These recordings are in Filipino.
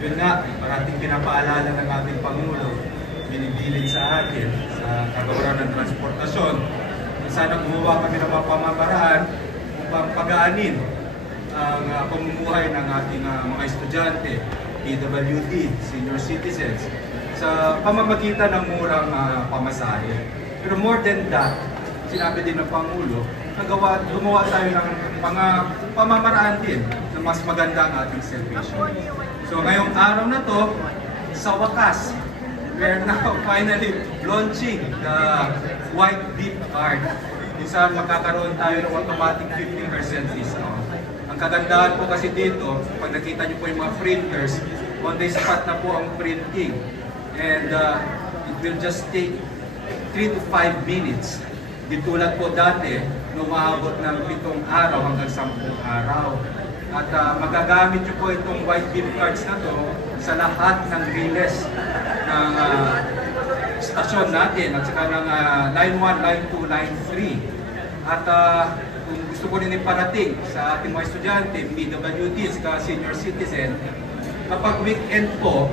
Yun nga, parating pinapaalala ng ating Pangulo, binibilin sa atin, sa kagawaran ng transportasyon. Sana gumawa kami ng mga pamamaraan upang pagaanin ang pamumuhay ng ating mga estudyante, PWD, senior citizens, sa pamamagitan ng murang pamasahe. Pero more than that, sinabi din ng Pangulo, gumawa tayo ng mga pamamaraan din na mas maganda ang ating servisyo. So ngayong araw na to, sa wakas, we are now finally launching the white beep card. Kung saan magkakaroon tayo ng automatic 50% discount. Ang kagandahan po kasi dito, pag nakita nyo po yung mga printers, on the spot na po ang printing. And it will just take 3 to 5 minutes. Di tulad po dati, umaabot ng 7 araw hanggang 10 araw. At magagamit nyo po itong white beep cards na to sa lahat ng riles ng stasyon natin at saka ng line 1, line 2, line 3. At kung gusto ko rin iparating sa ating mga estudyante, PWD, saka senior citizen, kapag weekend po,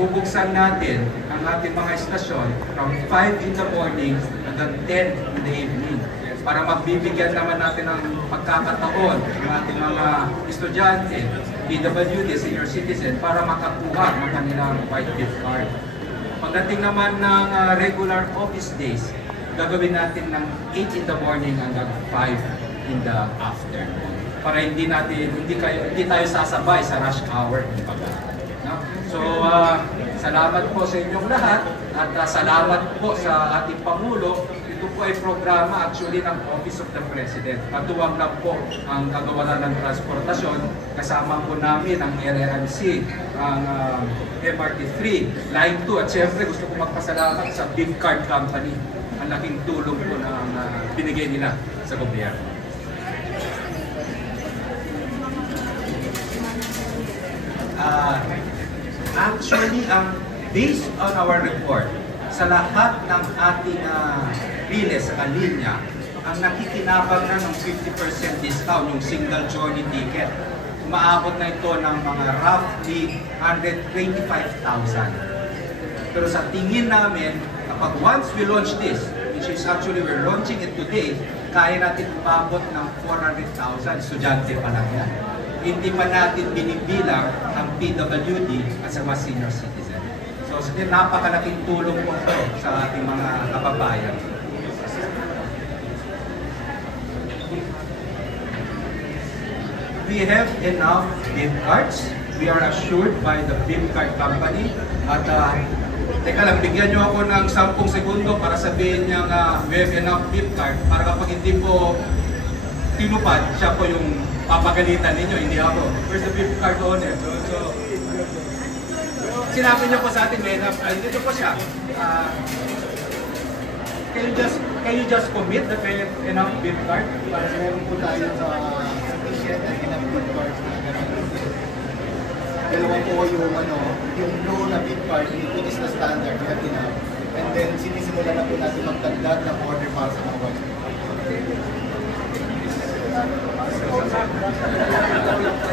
bubuksan natin ang ating mga estasyon from 5 in the morning hanggang 10 in the evening para magbibigyan naman natin ng pagkakataon ng ating mga estudyante, PWD, senior citizen, para makakuha ng kanilang white beep card. Pagdating naman ng regular office days, gagawin natin ng 8 in the morning hanggang 5 in the afternoon para hindi tayo sasabay sa rush hour. So, salamat po sa inyong lahat at salamat po sa ating Pangulo. Ito po ay programa actually ng Office of the President. Katuwang lang po ang kagawaran ng transportasyon. Kasama po namin ang RRMC, ang MRT3, Line 2 at syempre gusto ko magpasalamat sa Beep Card Company. Ang laking tulong po na binigay nila sa gobyerno. Actually, based on our report, sa lahat ng ating riles sa linya, ang nakikinabang na ng 50% discount yung single journey ticket. Umaabot na ito ng mga roughly 125,000. Pero sa tingin namin, kapag once we launch this, which is actually we're launching it today, kaya natin umabot ng 400,000 estudyante pa lang yan. Hindi pa natin binibilang ang PWD at sa mga senior citizen. So, napakalaking tulong po ito sa ating mga kababayan. We have enough beep cards. We are assured by the beep card company. At teka lang, bigyan nyo ako ng 10 segundo para sabihin niya na we have enough beep card para kapag hindi po tinupad, siya po yung papagalitan ninyo, hindi ako. Where's the beep card owner? So, sinabi niyo po sa atin, dito po siya. Can you just commit that we have enough beep card? Para meron po tayo sa sufficient and enough beep cards na ganun. Dalawa po yung low na beep card, which is the standard, we have enough. And then, sinisimulan na po natin magdagdag ng order para sa mga white beep card.